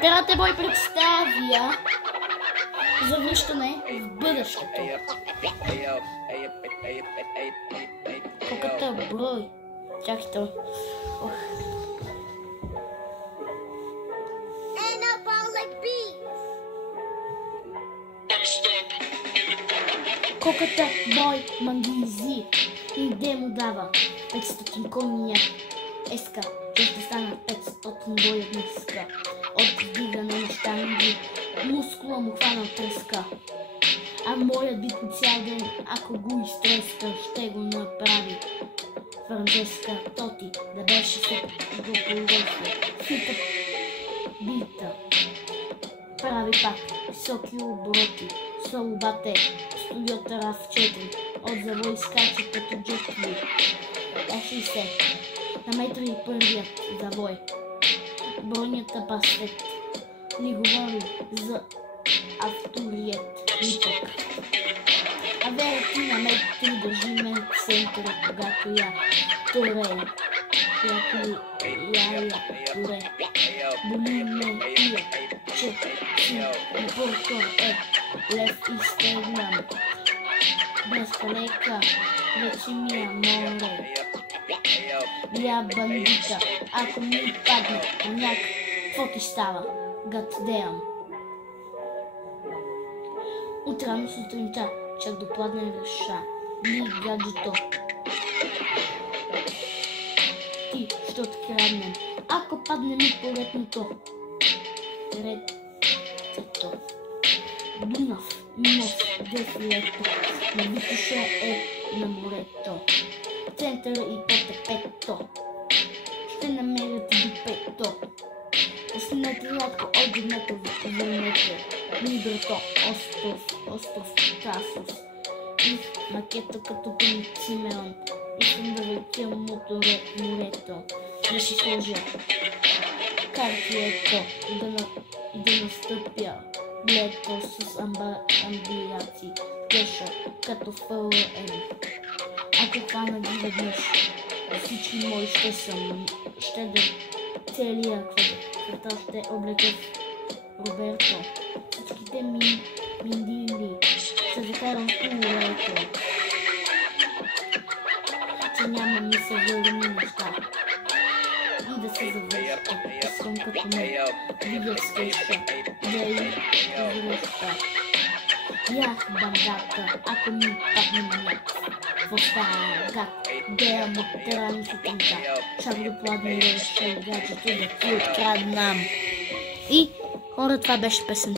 Трябва да бой представя завръщане в бъдещето. Колкото брой. Чакайте. Колкото бой мангизи. И де му дава 500 кония. Еска, че ще стана 500 боя днеска. От вдигане на щанги, мускула му хвана треска. А моят бит цял ден, ако го изтреска, ще го направи Франческа Тоти, да беше се го полуросло. Хита бита, прави пак високи обороти, солобате, студиота RAV4, от завой скача като джетли. А60, наметри първият завой. Бронята пастет ни говори за авторият нитък. А вера ти наметри държиме в центъра, когато я торе. Която я торе. Боли ме тия, че си напъркър лев и стегнам. Без калека вече ми е море. Я бандита, ако ми падне няк, какво ти става? Гаддеям. Утрано сутринта, чак до пладне реша. Бли гаджето. Ти, що те краднем? Ако падне ми поредното. Ретето. Дунав, мост, дефилето. На Витоша на морето. Центъра и ПТП-то. Ще намерят дипето. Оснете рядко от едната вълнете. Либрето, остров, Касус. И макето като Принц Симеон. Искам да въртя морето. Да си сложа картието и да настъпя. Лето с амбиации. Теша като ФЛМ. Ако хвана ги веднъж, всички мои ще да целия квартал ще облека Роберто. Всичките миндили се закарам в полуето. Че няма ми се върни неща. И да се завършка. Искам като ме видят скеша. Да и завършка. Ях бандата, ако ми падне няк. В стая гад, дея му терани сутринта. Чак до пладне реша гаджето да ти откраднам. И хора, това беше песен.